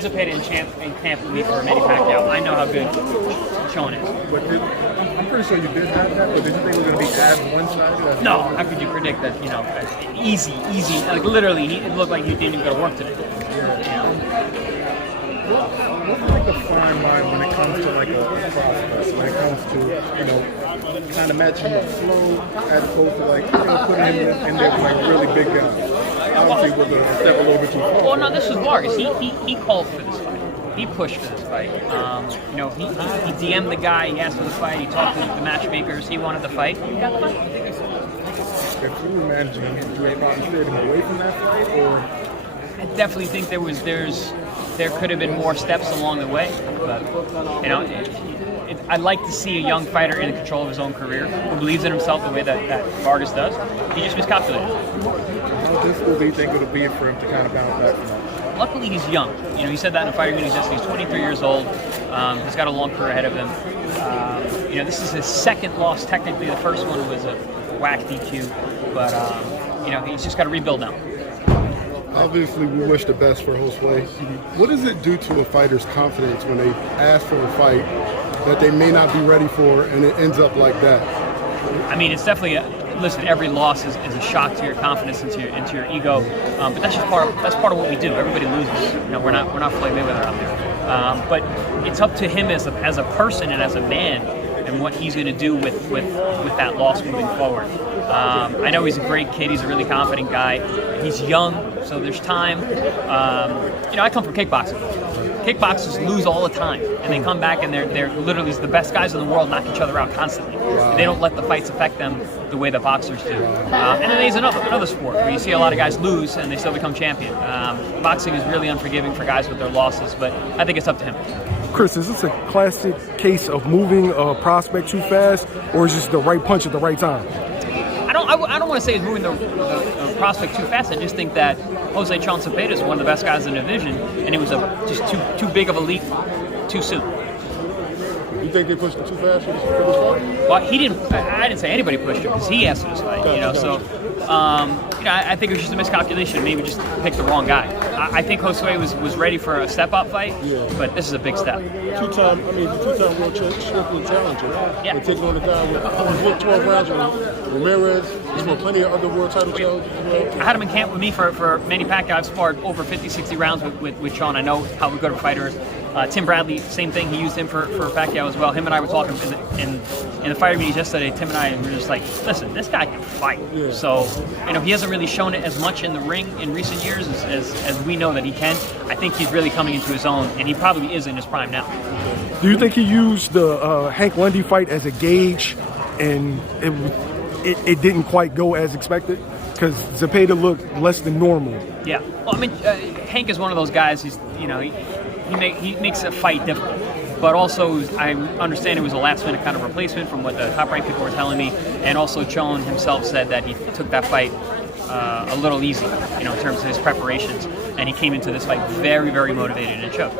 had Zepeda in camp with me for Manny Pacquiao. I know how good Sean is. But I'm pretty sure you did have that, but did you think it was going to be as one-sided? No, how could you predict that, easy, like literally, it looked like he didn't even go to work today. What's like the fine line when it comes to like a prospect, when it comes to, kind of matching the flow as opposed to like, putting him in there with like really big guys? Obviously with a step a little bit too far. Well, no, this was Vargas. He called for this fight. He pushed for this fight. He DM'd the guy, he asked for the fight, he talked to the matchmakers, he wanted the fight, he got the fight. If you were managing him, would you have probably steered him away from that fight, or? I definitely think there could have been more steps along the way, but I'd like to see a young fighter in control of his own career who believes in himself the way that Vargas does. He just miscalculated. How difficult do you think it'll be for him to kind of bounce back from that? Luckily, he's young. He said that in a fighting meeting yesterday. He's 23 years old. He's got a long career ahead of him. This is his second loss. Technically, the first one was a whack DQ, but he's just got to rebuild now. Obviously, we wish the best for Josue. What does it do to a fighter's confidence when they ask for a fight that they may not be ready for, and it ends up like that? I mean, it's definitely listen. Every loss is a shock to your confidence, into your ego. But that's just part of what we do. Everybody loses. We're not Floyd Mayweather out there. But it's up to him as a person and as a man, and what he's going to do with that loss moving forward. I know he's a great kid. He's a really confident guy. He's young, so there's time. I come from kickboxing. Kickboxers lose all the time, and they come back and they're literally the best guys in the world, knock each other out constantly. Wow. They don't let the fights affect them the way the boxers do. And then there's another sport where you see a lot of guys lose and they still become champion. Boxing is really unforgiving for guys with their losses, but I think it's up to him. Chris, is this a classic case of moving a prospect too fast, or is this the right punch at the right time? I don't want to say he's moving the prospect too fast. I just think that Jose Zepeda is one of the best guys in the division, and it was just too big of a leap too soon. You think they pushed him too fast for this fight? Well, he didn't. I didn't say anybody pushed him because he asked for this fight. So I think it was just a miscalculation. Maybe just picked the wrong guy. I think Josue was ready for a step-up fight, but this is a big step. Two-time world champion challenger. Yeah. They're taking on the guy with 12 rounds with Ramirez. He's won plenty of other world title challenges as well. I had him in camp with me for Manny Pacquiao. I've sparred over 50, 60 rounds with Sean. I know how good of a fighter is. Tim Bradley, same thing. He used him for Pacquiao as well. Him and I were talking in the fighting meetings yesterday. Tim and I were just like, listen, this guy can fight. Yeah. So, he hasn't really shown it as much in the ring in recent years as we know that he can. I think he's really coming into his own, and he probably is in his prime now. Do you think he used the Hank Lundy fight as a gauge, and it didn't quite go as expected? Because Zepeda looked less than normal. Yeah. Well, Hank is one of those guys. He makes a fight difficult. But also, I understand it was a last-minute kind of replacement from what the top-ranked people were telling me. And also, Chon himself said that he took that fight a little easy, in terms of his preparations. And he came into this fight very, very motivated, and it showed.